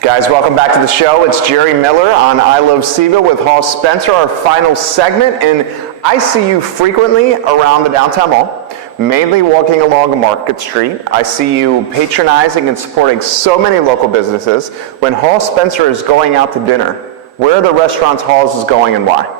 Guys, welcome back to the show. It's Jerry Miller on I Love CVille with Hall Spencer, our final segment. And I see you frequently around the downtown mall, mainly walking along Market Street. I see you patronizing and supporting so many local businesses. When Hall Spencer is going out to dinner, where are the restaurants Halls is going and why?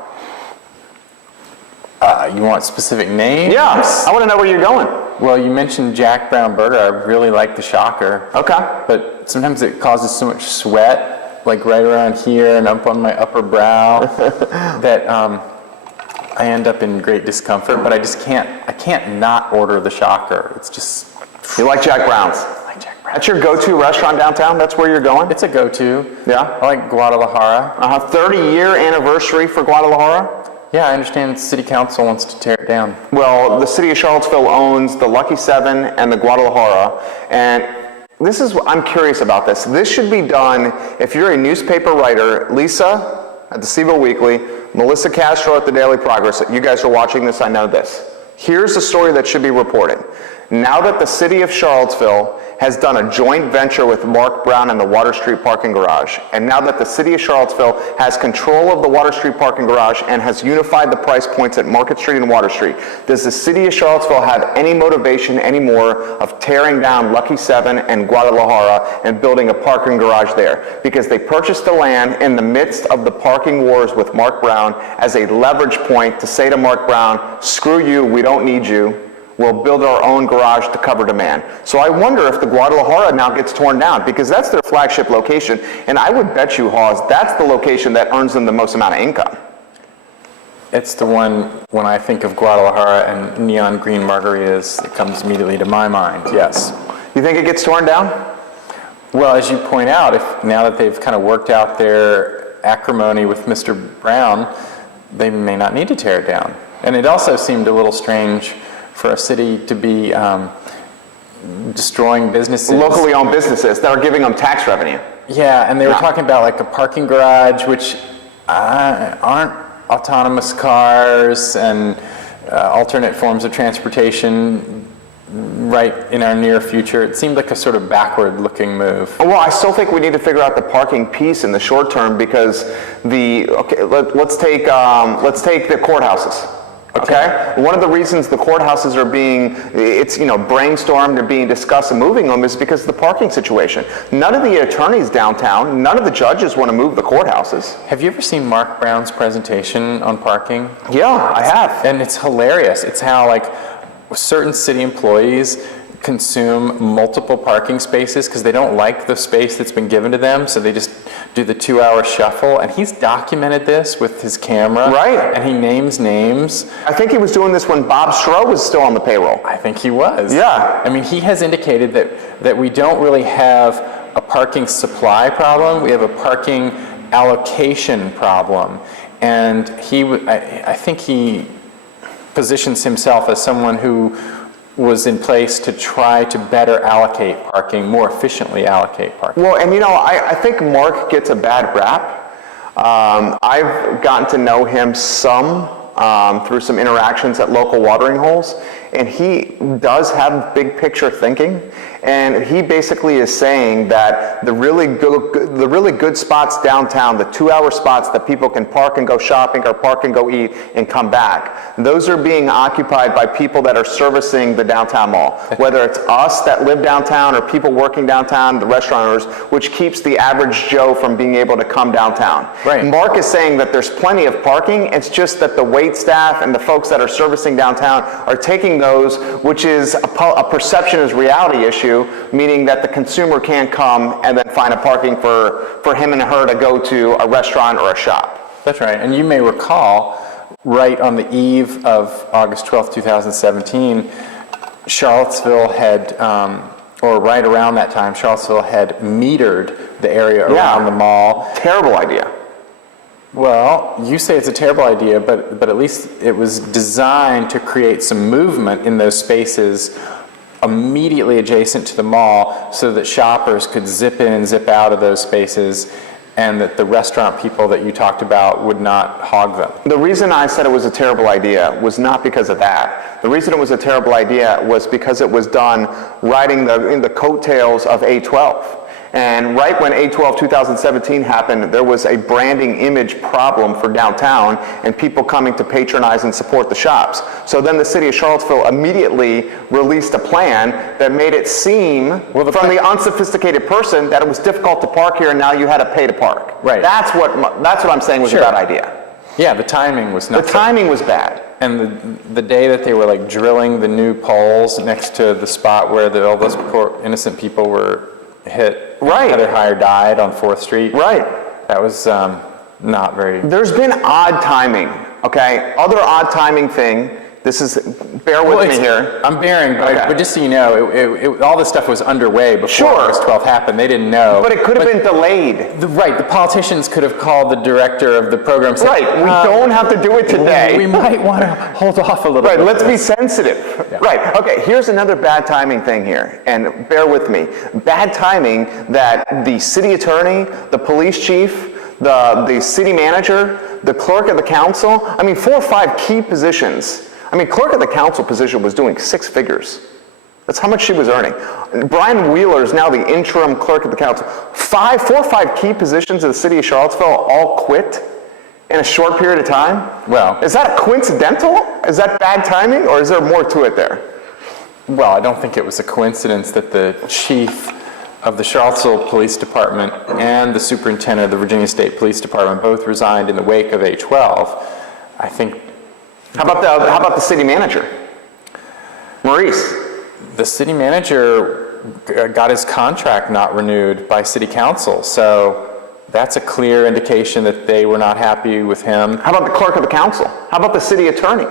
You want specific names? Yeah, I want to know where you're going. Well, you mentioned Jack Brown Burger. I really like the Shocker. Okay. But sometimes it causes so much sweat, like right around here and up on my upper brow, that I end up in great discomfort. But I can't not order the Shocker. It's just... You like Jack Brown's? I like Jack Brown. That's your go-to restaurant downtown? That's where you're going? It's a go-to. Yeah? I like Guadalajara. 30-year anniversary for Guadalajara? Yeah, I understand City Council wants to tear it down. Well, the City of Charlottesville owns the Lucky7 and the Guadalajara, and I'm curious about this. This should be done, if you're a newspaper writer, Lisa at the CVille Weekly, Melissa Castro at the Daily Progress, you guys are watching this, I know this. Here's the story that should be reported. Now that the City of Charlottesville has done a joint venture with Mark Brown and the Water Street Parking Garage, and now that the City of Charlottesville has control of the Water Street Parking Garage and has unified the price points at Market Street and Water Street, does the City of Charlottesville have any motivation anymore of tearing down Lucky7 and Guadalajara and building a parking garage there? Because they purchased the land in the midst of the parking wars with Mark Brown as a leverage point to say to Mark Brown, screw you, we don't need you. We'll build our own garage to cover demand. So I wonder if the Guadalajara now gets torn down, because that's their flagship location, and I would bet you, Hawes, that's the location that earns them the most amount of income. It's the one, when I think of Guadalajara and neon green margaritas, it comes immediately to my mind, yes. You think it gets torn down? Well, as you point out, now that they've kind of worked out their acrimony with Mr. Brown, they may not need to tear it down. And it also seemed a little strange for a city to be destroying businesses. Locally owned businesses that are giving them tax revenue. Yeah, and they were talking about like a parking garage, which aren't autonomous cars and alternate forms of transportation right in our near future. It seemed like a sort of backward-looking move. Well, I still think we need to figure out the parking piece in the short term, because let's take the courthouses. Okay? One of the reasons the courthouses are being, brainstormed and being discussed and moving them is because of the parking situation. None of the attorneys downtown, none of the judges want to move the courthouses. Have you ever seen Mark Brown's presentation on parking? Yeah, I have. And it's hilarious. It's how, like, certain city employees consume multiple parking spaces because they don't like the space that's been given to them, so they just do the 2-hour shuffle, and he's documented this with his camera. Right. And he names names. I think he was doing this when Bob Stroh was still on the payroll. I think he was. Yeah. I mean, he has indicated that we don't really have a parking supply problem, we have a parking allocation problem. And I think he positions himself as someone who was in place to try to better allocate parking, more efficiently allocate parking. Well, and I think Mark gets a bad rap. I've gotten to know him some through some interactions at local watering holes, and he does have big picture thinking, and he basically is saying that the really good spots downtown, the 2-hour spots that people can park and go shopping or park and go eat and come back, those are being occupied by people that are servicing the downtown mall, whether it's us that live downtown or people working downtown, the restaurateurs, which keeps the average Joe from being able to come downtown. Right. Mark is saying that there's plenty of parking, it's just that the wait staff and the folks that are servicing downtown are taking those, which is a perception is reality issue, meaning that the consumer can't come and then find a parking for him and her to go to a restaurant or a shop. That's right, and you may recall, right on the eve of August 12th, 2017, Charlottesville had, or right around that time, Charlottesville had metered the area around the mall. Terrible idea. Well, you say it's a terrible idea, but at least it was designed to create some movement in those spaces immediately adjacent to the mall so that shoppers could zip in and zip out of those spaces, and that the restaurant people that you talked about would not hog them. The reason I said it was a terrible idea was not because of that. The reason it was a terrible idea was because it was done riding in the coattails of A12. And right when 8/12/2017 happened, there was a branding image problem for downtown and people coming to patronize and support the shops. So then the city of Charlottesville immediately released a plan that made it seem from the unsophisticated person that it was difficult to park here and now you had to pay to park. Right. That's what I'm saying was a bad idea. Yeah, the timing was not. The timing was bad. And the day that they were like drilling the new poles next to the spot where all those poor innocent people were hit, right. Heather Heyer died on 4th Street. Right. That was not very... There's been odd timing, okay? Other odd timing thing, this is, bear with me here. I'm bearing, but just so you know, all this stuff was underway before Sure. August 12th happened. They didn't know. But it could have been delayed. The politicians could have called the director of the program and said, right, we don't have to do it today. We might want to hold off a little bit. Right, let's be sensitive. Yeah. Right, okay, here's another bad timing thing here, and bear with me. Bad timing that the city attorney, the police chief, the city manager, the clerk of the council, I mean, 4 or 5 key positions. I mean, clerk of the council position was doing 6 figures. That's how much she was earning. Brian Wheeler is now the interim clerk of the council. 4 or 5 key positions in the city of Charlottesville all quit in a short period of time? Well, is that coincidental? Is that bad timing, or is there more to it there? Well, I don't think it was a coincidence that the chief of the Charlottesville Police Department and the superintendent of the Virginia State Police Department both resigned in the wake of 8/12. I think. How about the city manager, Maurice? The city manager got his contract not renewed by city council, so that's a clear indication that they were not happy with him. How about the clerk of the council? How about the city attorney?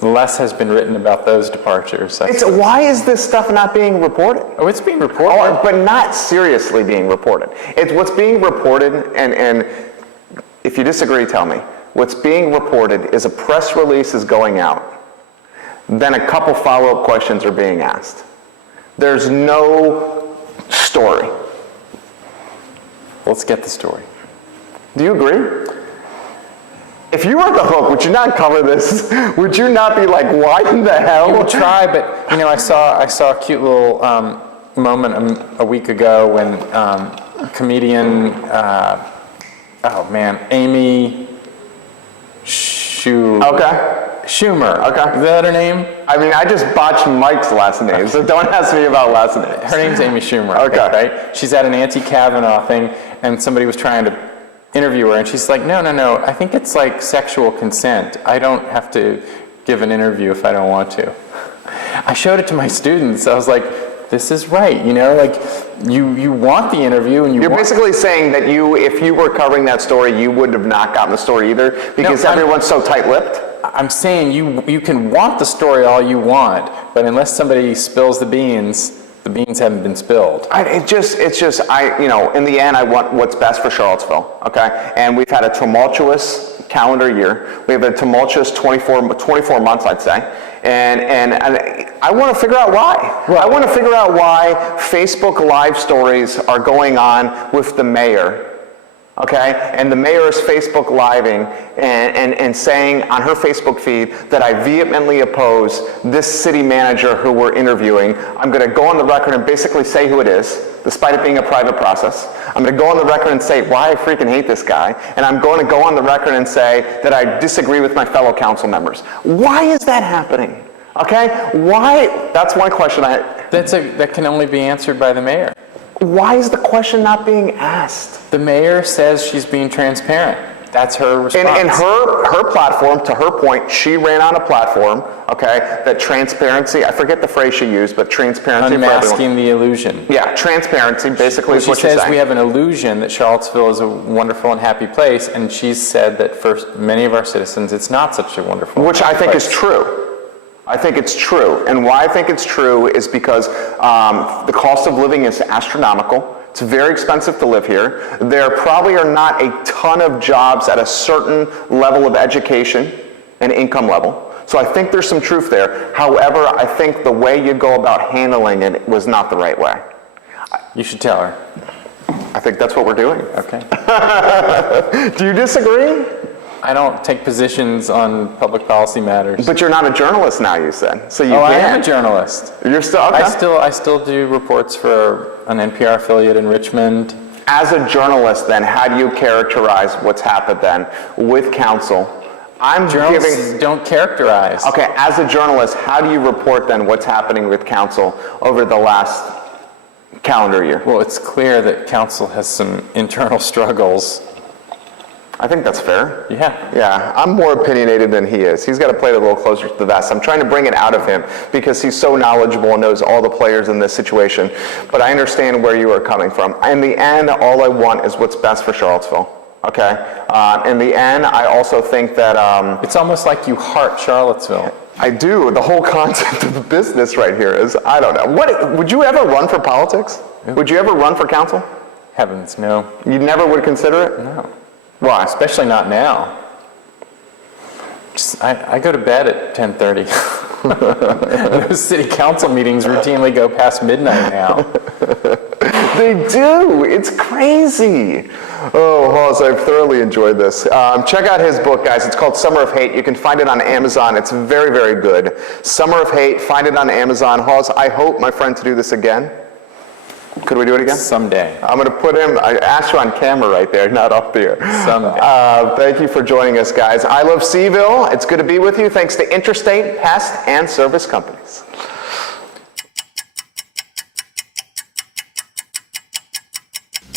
Less has been written about those departures. Why is this stuff not being reported? Oh, it's being reported. But not seriously being reported. It's what's being reported, and if you disagree, tell me. What's being reported is a press release is going out. Then a couple follow-up questions are being asked. There's no story. Let's get the story. Do you agree? If you were the hook, would you not cover this? Would you not be like, why in the hell? You would try, but you know, I saw a cute little moment a week ago when comedian, Amy Schumer. Okay. Is that her name? I mean, I just botched Mike's last name, so don't ask me about last names. Her name's Amy Schumer. Okay. Right? She's at an anti-Kavanaugh thing, and somebody was trying to interview her, and she's like, no, I think it's like sexual consent. I don't have to give an interview if I don't want to. I showed it to my students. I was like, this is right, you know, like you want the interview and you're basically saying that if you were covering that story, you would have not gotten the story either because everyone's so tight-lipped? I'm saying you can want the story all you want, but unless somebody spills the beans haven't been spilled. In the end, I want what's best for Charlottesville, okay? And we've had a tumultuous calendar year. We have a tumultuous 24 months, I'd say. And I want to figure out why. Well, I want to figure out why Facebook Live stories are going on with the mayor. Okay, and the mayor is Facebook Living and saying on her Facebook feed that I vehemently oppose this city manager who we're interviewing. I'm going to go on the record and basically say who it is, despite it being a private process. I'm going to go on the record and say why I freaking hate this guy, and I'm going to go on the record and say that I disagree with my fellow council members. Why is that happening? Okay, why? That's one question that can only be answered by the mayor. Why is the question not being asked? The mayor says she's being transparent. That's her response. And her platform, to her point, she ran on a platform, okay, that transparency, I forget the phrase she used, but transparency for everyone. Unmasking the illusion. Yeah, transparency basically is what she's saying. She says we have an illusion that Charlottesville is a wonderful and happy place, and she's said that for many of our citizens, it's not such a wonderful Which I think is true. I think it's true. And why I think it's true is because the cost of living is astronomical. It's very expensive to live here. There probably are not a ton of jobs at a certain level of education and income level. So I think there's some truth there. However, I think the way you go about handling it was not the right way. You should tell her. I think that's what we're doing. Okay. Do you disagree? I don't take positions on public policy matters. But you're not a journalist now, you said, so you I can't. am a journalist. You're still, okay. I still do reports for an NPR affiliate in Richmond. As a journalist, then, how do you characterize what's happened then with council? Journalists don't characterize. Okay, as a journalist, how do you report then what's happening with council over the last calendar year? Well, it's clear that council has some internal struggles. I think that's fair. Yeah. Yeah, I'm more opinionated than he is. He's got to play it a little closer to the vest. I'm trying to bring it out of him because he's so knowledgeable and knows all the players in this situation. But I understand where you are coming from. In the end, all I want is what's best for Charlottesville. Okay? In the end, I also think that... it's almost like you heart Charlottesville. I do. The whole concept of the business right here is, I don't know. Would you ever run for politics? Would you ever run for council? Heavens, no. You never would consider it? No. Why? Especially not now. I go to bed at 10:30. Those city council meetings routinely go past midnight now. They do. It's crazy. Oh, Hawes, I've thoroughly enjoyed this. Check out his book, guys. It's called Summer of Hate. You can find it on Amazon. It's very, very good. Summer of Hate. Find it on Amazon. Hawes, I hope, my friend, to do this again. Could we do it again? Someday. I'm going to put him, I asked you on camera right there, not up there. Someday. Thank you for joining us, guys. I love CVille. It's good to be with you. Thanks to Interstate Pest and Service Companies.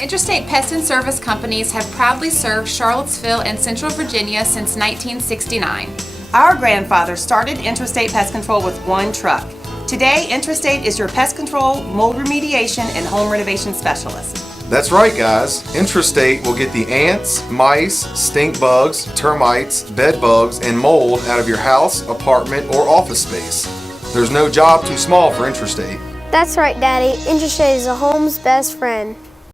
Interstate Pest and Service Companies have proudly served Charlottesville and Central Virginia since 1969. Our grandfather started Interstate Pest Control with one truck. Today, Interstate is your pest control, mold remediation, and home renovation specialist. That's right, guys. Interstate will get the ants, mice, stink bugs, termites, bed bugs, and mold out of your house, apartment, or office space. There's no job too small for Interstate. That's right, Daddy. Interstate is a home's best friend.